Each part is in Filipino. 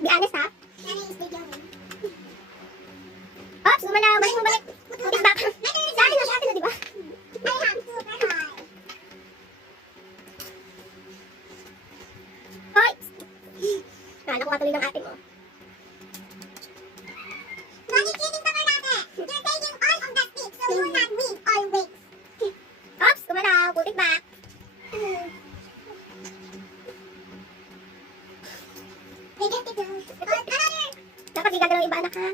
Be honest, ha? Oops, gumalaw. Balik mo, balik. Putik back. Sa atin na, di ba? Hoy! Kala ko katuloy ng ate mo. Oops, gumalaw. Putik back. Dapat di gagalaw iba, anak, ha?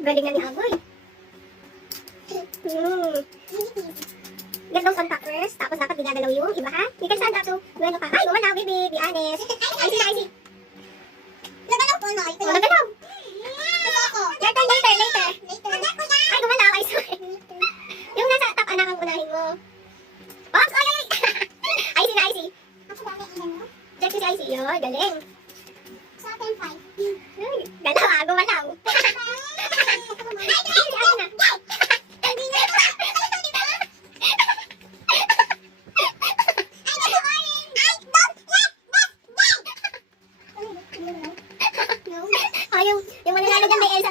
Galing na ni Aboy. Get those on top first, tapos dapat di gagalaw yung iba, ha? You can stand up, so, bueno ka. Ay, gumalaw, baby. Be honest. Icy. Oh, nagalaw. Later. Ay, gumalaw. Ay, sorry. Yung nasa top, anak, ang unahin mo. Oops, ay. Icy. Check si Icy. Yun, galing. Galaw, ah. Gumalaw. Ay, yung mananalo dyan may Elsa